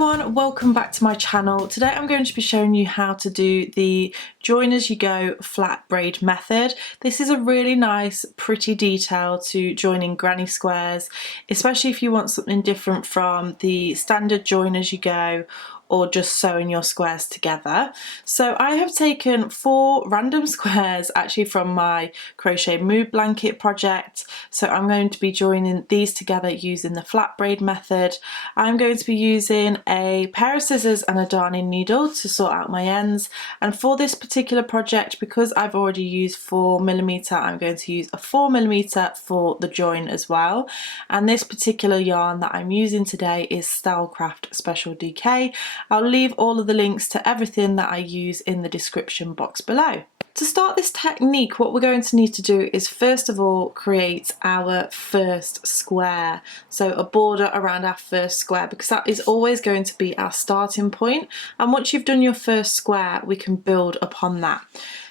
everyone, welcome back to my channel. Today I'm going to be showing you how to do the join as you go flat braid method. This is a really nice, pretty detail to join in granny squares, especially if you want something different from the standard join as you go or just sewing your squares together. So I have taken 4 random squares actually from my crochet mood blanket project. So I'm going to be joining these together using the flat braid method. I'm going to be using a pair of scissors and a darning needle to sort out my ends, and for this particular project, because I've already used 4mm, I'm going to use a 4mm for the join as well. And this particular yarn that I'm using today is Stylecraft Special DK. I'll leave all of the links to everything that I use in the description box below. To start this technique, what we're going to need to do is first of all create our first square. So a border around our first square, because that is always going to be our starting point. And once you've done your first square, we can build upon that.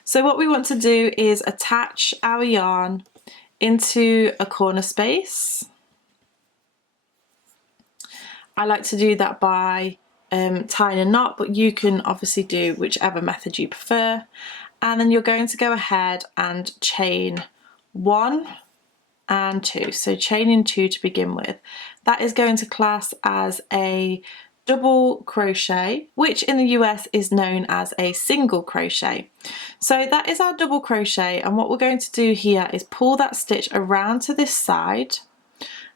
So what we want to do is attach our yarn into a corner space. I like to do that by tying a knot, but you can obviously do whichever method you prefer. And then you're going to go ahead and chain 1 and 2. So chaining 2 to begin with. That is going to class as a double crochet, which in the US is known as a single crochet. So that is our double crochet, and what we're going to do here is pull that stitch around to this side,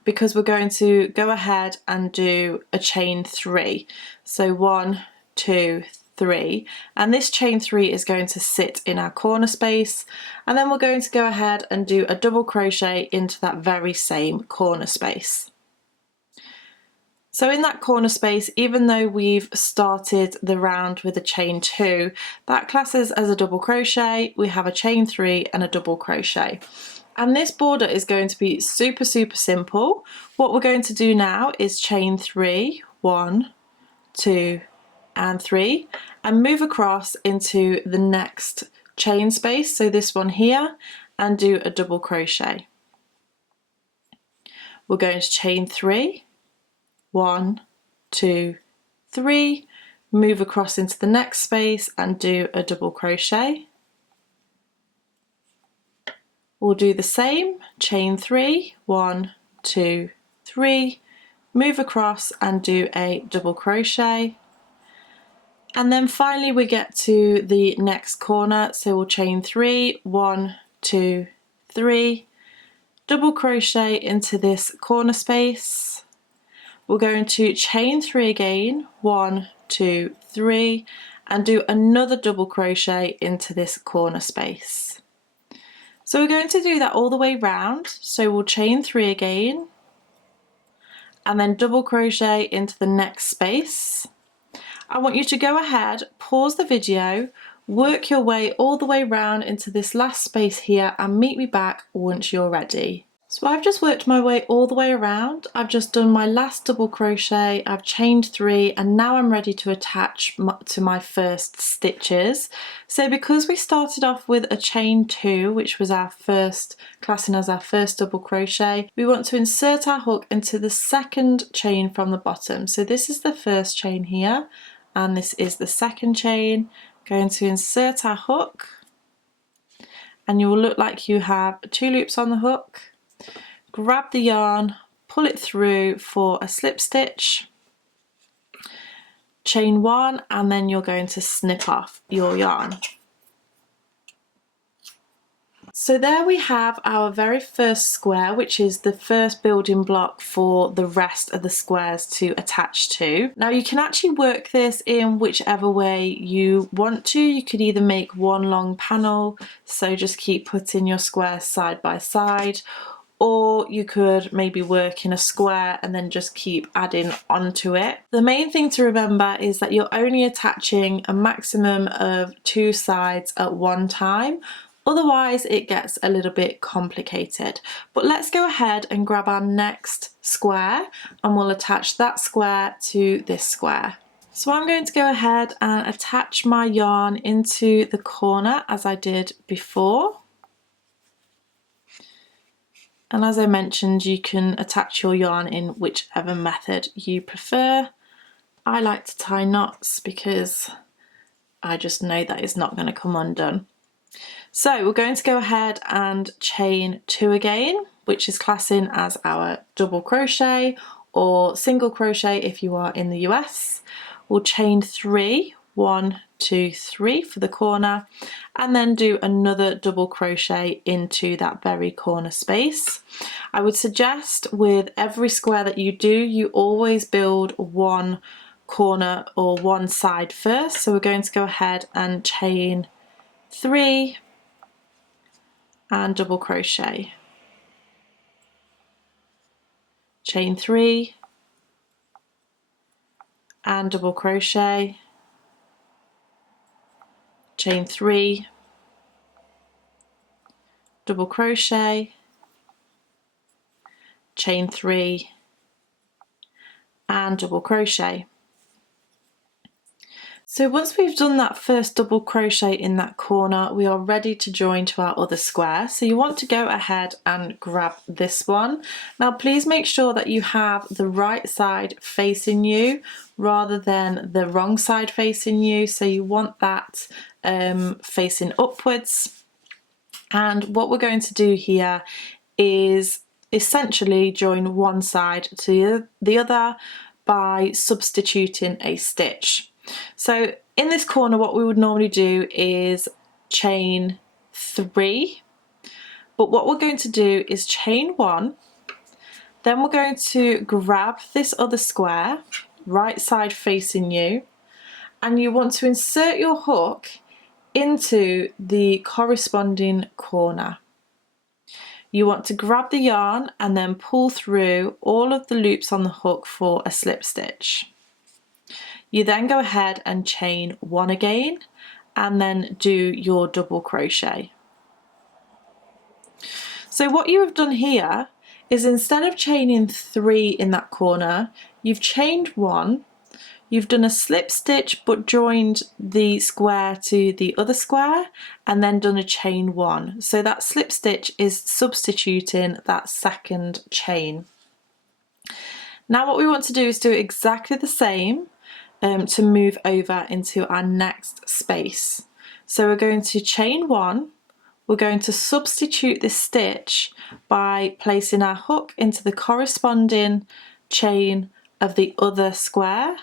because we're going to go ahead and do a chain 3. So 1, 2, 3, and this chain 3 is going to sit in our corner space, and then we're going to go ahead and do a double crochet into that very same corner space. So in that corner space, even though we've started the round with a chain 2, that classes as a double crochet. We have a chain 3 and a double crochet. And this border is going to be super simple. What we're going to do now is chain 3, 1, 2 and 3, and move across into the next chain space, so this one here, and do a double crochet. We're going to chain 3, 1, 2, 3, move across into the next space and do a double crochet. We'll do the same, chain 3, 1, 2, 3, move across and do a double crochet. And then finally we get to the next corner, so we'll chain 3, 1, 2, 3, double crochet into this corner space. We're going to chain 3 again, 1, 2, 3, and do another double crochet into this corner space. So we're going to do that all the way round. So we'll chain 3 again, and then double crochet into the next space. I want you to go ahead, pause the video, work your way all the way round into this last space here, and meet me back once you're ready. So I've just worked my way all the way around. I've just done my last double crochet, I've chained 3, and now I'm ready to attach to my first stitches. So because we started off with a chain 2, which was our first, classing as our first double crochet, we want to insert our hook into the second chain from the bottom. So this is the first chain here, and this is the second chain. Going to insert our hook, and you will look like you have 2 loops on the hook. Grab the yarn, pull it through for a slip stitch, chain 1, and then you're going to snip off your yarn. So there we have our very first square, which is the first building block for the rest of the squares to attach to. Now you can actually work this in whichever way you want to. You could either make one long panel, so just keep putting your squares side by side, or you could maybe work in a square and then just keep adding onto it. The main thing to remember is that you're only attaching a maximum of 2 sides at one time, otherwise it gets a little bit complicated. But let's go ahead and grab our next square, and we'll attach that square to this square. So I'm going to go ahead and attach my yarn into the corner as I did before. And as I mentioned, you can attach your yarn in whichever method you prefer. I like to tie knots because I just know that it's not going to come undone. So we're going to go ahead and chain 2 again, which is classing as our double crochet or single crochet if you are in the US. We'll chain 3, 1, 2, 3 for the corner, and then do another double crochet into that very corner space. I would suggest with every square that you do, you always build one corner or one side first. So we're going to go ahead and chain 3 and double crochet, chain 3 and double crochet, chain 3, double crochet, chain 3 and double crochet. So once we've done that first double crochet in that corner, we are ready to join to our other square. So you want to go ahead and grab this one. Now please make sure that you have the right side facing you rather than the wrong side facing you. So you want that facing upwards. And what we're going to do here is essentially join one side to the other by substituting a stitch. So in this corner what we would normally do is chain 3, but what we're going to do is chain 1, then we're going to grab this other square, right side facing you, and you want to insert your hook into the corresponding corner. You want to grab the yarn and then pull through all of the loops on the hook for a slip stitch. You then go ahead and chain 1 again and then do your double crochet. So what you have done here is instead of chaining 3 in that corner, you've chained 1, you've done a slip stitch but joined the square to the other square and then done a chain 1. So that slip stitch is substituting that second chain. Now what we want to do is do exactly the same to move over into our next space. So we're going to chain 1, we're going to substitute this stitch by placing our hook into the corresponding chain of the other square,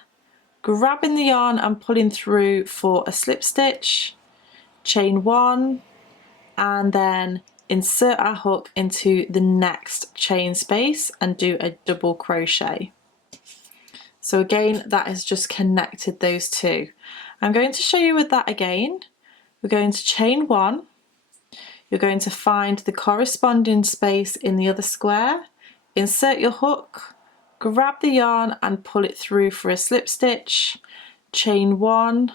grabbing the yarn and pulling through for a slip stitch, chain 1, and then insert our hook into the next chain space and do a double crochet. So again, that has just connected those two. I'm going to show you with that again. We're going to chain 1, you're going to find the corresponding space in the other square, insert your hook, grab the yarn and pull it through for a slip stitch, chain 1,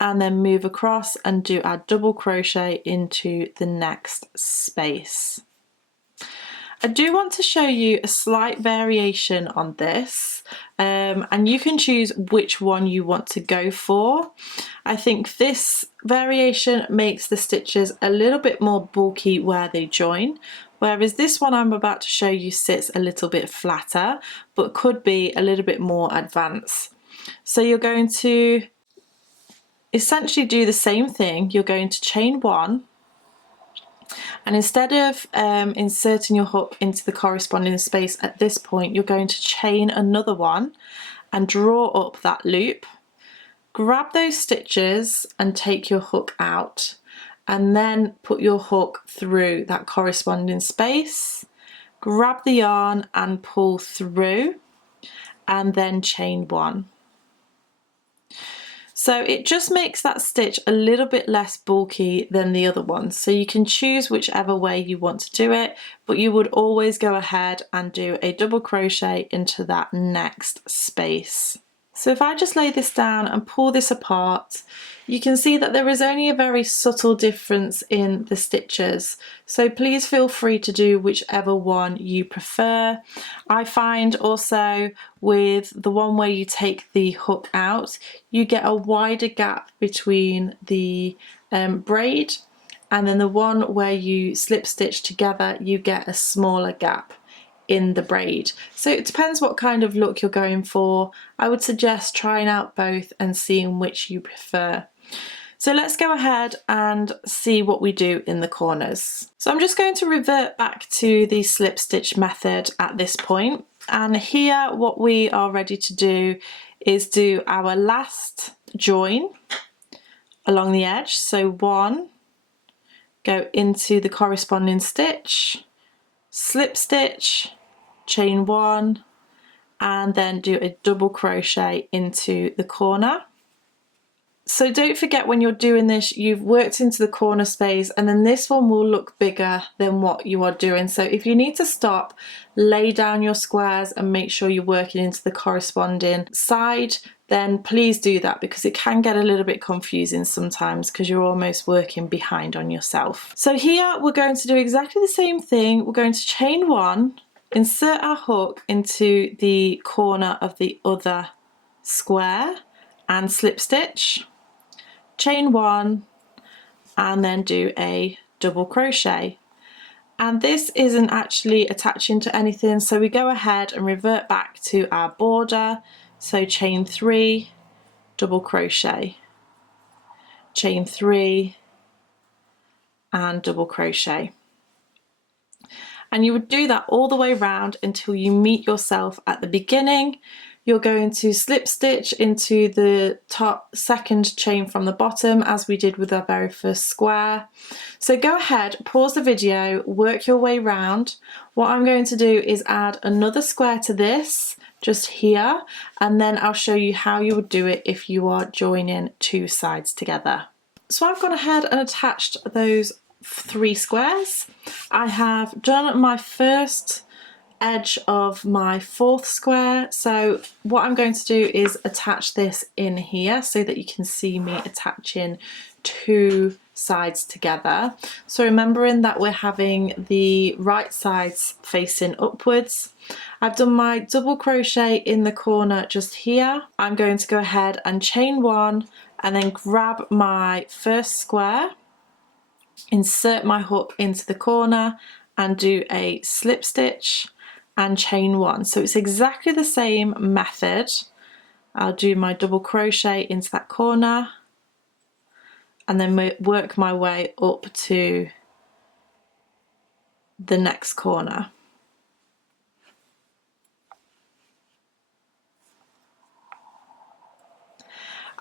and then move across and do our double crochet into the next space. I do want to show you a slight variation on this, and you can choose which one you want to go for. I think this variation makes the stitches a little bit more bulky where they join, whereas this one I'm about to show you sits a little bit flatter, but could be a little bit more advanced. So you're going to essentially do the same thing. You're going to chain 1, and instead of inserting your hook into the corresponding space at this point, you're going to chain another one and draw up that loop. Grab those stitches and take your hook out, and then put your hook through that corresponding space. Grab the yarn and pull through, and then chain 1. So it just makes that stitch a little bit less bulky than the other one. So you can choose whichever way you want to do it, but you would always go ahead and do a double crochet into that next space. So if I just lay this down and pull this apart, you can see that there is only a very subtle difference in the stitches. So please feel free to do whichever one you prefer. I find also with the one where you take the hook out, you get a wider gap between the braid, and then the one where you slip stitch together, you get a smaller gap in the braid. So it depends what kind of look you're going for. I would suggest trying out both and seeing which you prefer. So let's go ahead and see what we do in the corners. So I'm just going to revert back to the slip stitch method at this point. And here what we are ready to do is do our last join along the edge. So one, go into the corresponding stitch, slip stitch, chain one, and then do a double crochet into the corner. So don't forget, when you're doing this, you've worked into the corner space, and then this one will look bigger than what you are doing. So if you need to stop, lay down your squares and make sure you're working into the corresponding side, then please do that, because it can get a little bit confusing sometimes because you're almost working behind on yourself. So here we're going to do exactly the same thing. We're going to chain one, insert our hook into the corner of the other square and slip stitch, chain one, and then do a double crochet. And this isn't actually attaching to anything, so we go ahead and revert back to our border. So chain three, double crochet, chain three, and double crochet. And you would do that all the way around until you meet yourself at the beginning. You're going to slip stitch into the top second chain from the bottom, as we did with our very first square. So go ahead, pause the video, work your way round. What I'm going to do is add another square to this, just here, and then I'll show you how you would do it if you are joining two sides together. So I've gone ahead and attached those 3 squares. I have done my first edge of my 4th square, so what I'm going to do is attach this in here so that you can see me attaching 2 sides together. So remembering that we're having the right sides facing upwards. I've done my double crochet in the corner just here. I'm going to go ahead and chain one and then grab my first square, insert my hook into the corner and do a slip stitch and chain one. So it's exactly the same method. I'll do my double crochet into that corner and then work my way up to the next corner.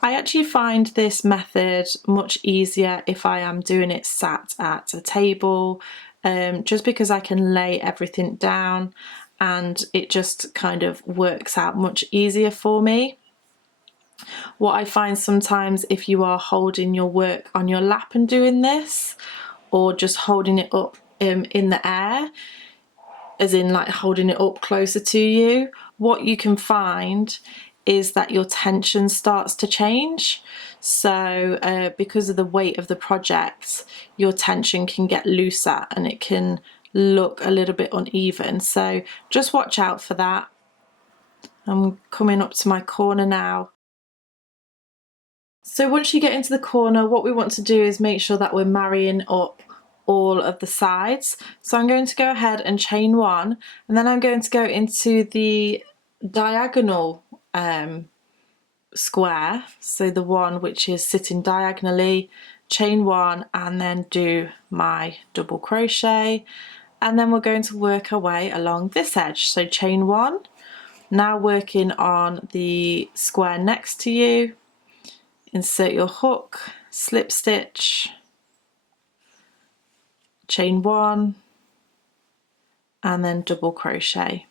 I actually find this method much easier if I am doing it sat at a table, just because I can lay everything down and it just kind of works out much easier for me. What I find sometimes, if you are holding your work on your lap and doing this, or just holding it up in the air, as in like holding it up closer to you, what you can find is that your tension starts to change. So because of the weight of the project, your tension can get looser and it can look a little bit uneven. So just watch out for that. I'm coming up to my corner now. So once you get into the corner, what we want to do is make sure that we're marrying up all of the sides. So I'm going to go ahead and chain one, and then I'm going to go into the diagonal square, so the one which is sitting diagonally, chain one and then do my double crochet, and then we're going to work our way along this edge. So chain one, now working on the square next to you, insert your hook, slip stitch, chain one, and then double crochet.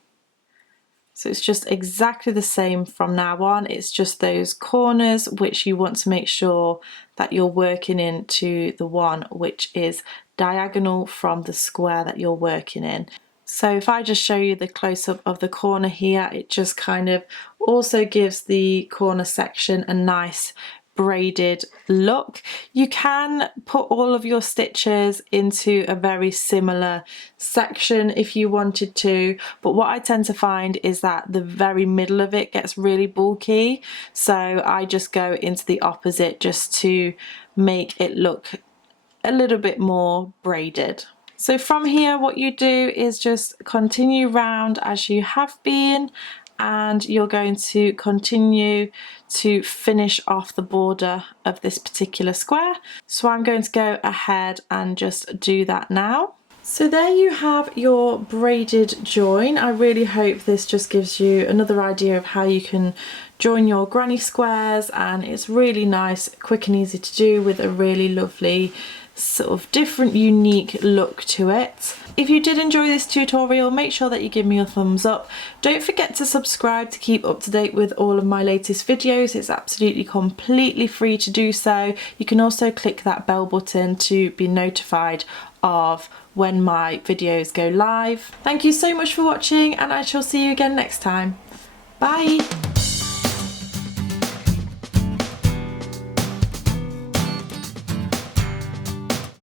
So it's just exactly the same from now on. It's just those corners which you want to make sure that you're working into the one which is diagonal from the square that you're working in. So if I just show you the close-up of the corner here, it just kind of also gives the corner section a nice braided look. You can put all of your stitches into a very similar section if you wanted to, but what I tend to find is that the very middle of it gets really bulky, so I just go into the opposite just to make it look a little bit more braided. So from here what you do is just continue round as you have been, and you're going to continue to finish off the border of this particular square. So I'm going to go ahead and just do that now. So there you have your braided join. I really hope this just gives you another idea of how you can join your granny squares, and it's really nice, quick and easy to do with a really lovely sort of different, unique look to it. If you did enjoy this tutorial, make sure that you give me a thumbs up. Don't forget to subscribe to keep up to date with all of my latest videos. It's absolutely completely free to do so. You can also click that bell button to be notified of when my videos go live. Thank you so much for watching, and I shall see you again next time. Bye!